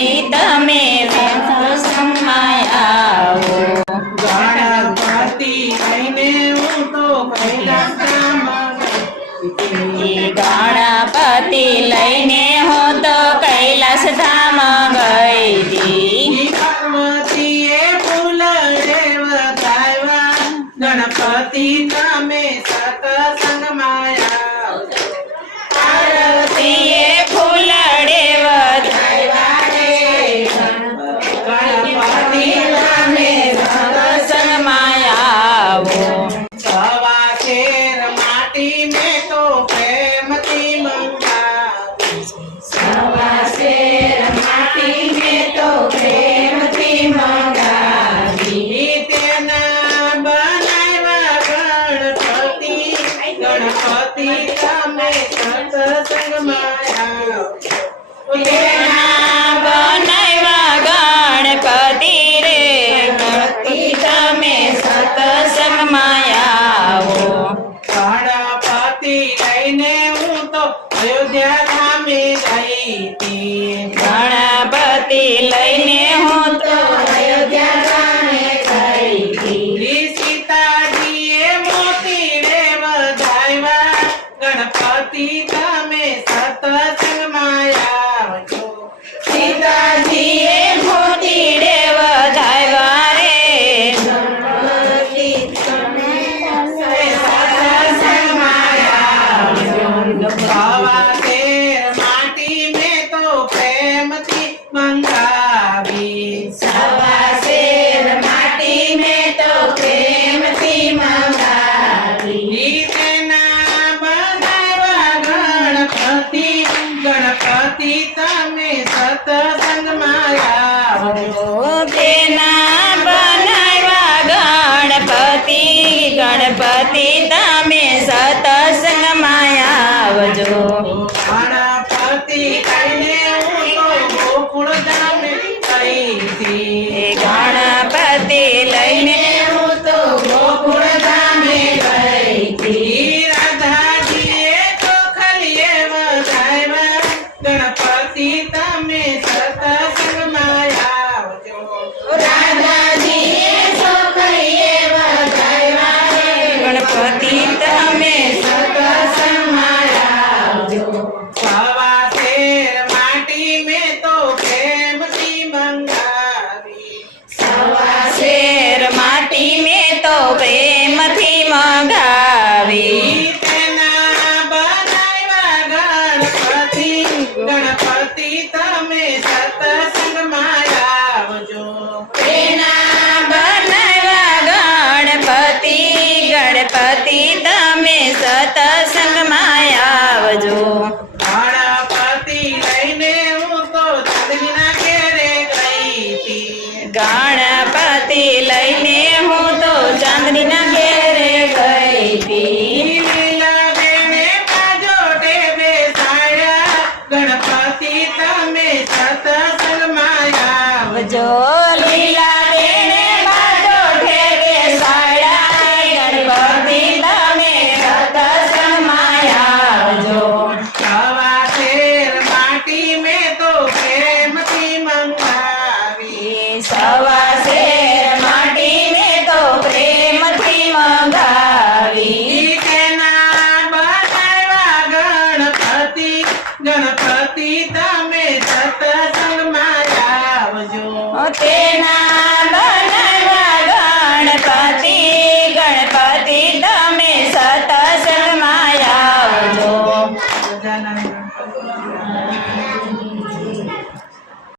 ગણપતિ તમે સત્સંગમાં આવો ગણપતિ લઈને હું તો કૈલાસધામ ગણપતિ લઈને હું તો કૈલાસ ધામ ગઈ હતી પાર્વતીએ ફૂલ વધાવ્યા ગણપતિ તમે સત્સંગમાં આવજો પાર્વતીએ ફૂલડે વધાવ્યા રે ગણપતિ તમે સત્સંગમાં આવો સવા શેર માટી મેં તો પ્રેમથી મંગાવી સવા શેર માટી મેં તો પ્રેમથી મંગાવી તેના બનાવ્યા ગણપતિ ગણપતિ તમે સત્સંગમાં આવજો તેના બનાવ્યા ગણપતિ રે ગણપતિ તમે સત્સંગમાં આવો ગણપતિ લઈને હું તો અયોધ્યા ધામે ગઈ હતી ગણપતિ લઈને હું તો અયોધ્યા ધામે ગઈ હતી સીતાજીએ મોતી રે વધાવ્યા ગણપતિ તમે સત્સંગમાં આવજો સીતાજીએ મોતી રે વધાવ્યા રે ગણપતિ તમે સત્સંગમાં આવજો સવા શેર માટી મેં તો પ્રેમથી મંગાવી સવા શેર માટી મેં તો પ્રેમથી મંગાવી તેના બનાવ્યા ગણપતિ ગણપતિ તમે સત્સંગમાં આવજો તેના બનાવ્યા ગણપતિ ગણપતિ તમે સત્સંગમાં આવજો ગણપતિ કહીને હું તો ગોકુળ ધામે ગઈ હતી ગણપતિ લઈને હું તો ગોકુળ ધામે ગઈ હતી રાધાજીએ તો ખલીએ વધાવ્યા ગણપતિ તમે સત્સંગમાં આવજો રાધાજીએ છોકરીએ વધાવ્યા રે ગણપતિ તમે સત્સંગમાં આવજો સવા શેર માટી મેં તો પ્રેમથી મંગાવી સવા શેર માટી મેં તો પ્રેમથી મંગાવી તેના બનાવ્યા ગણપતિ ગણપતિ તમે સત્સંગમાં આવજો તેના બનાવ્યા ગણપતિ ગણપતિ તમે સત્સંગમાં આવજો ગણપતિ લઈને હું તો ચાંદનીના ઘેરે ગઈ હતી ગણપતિ લઈને હું તો ચાંદનીના ઘેરે ગઈ હતી લીલા બેને બાજોટે બેસાડ્યા ગણપતિ તમે સત્સંગમાં આવજો જો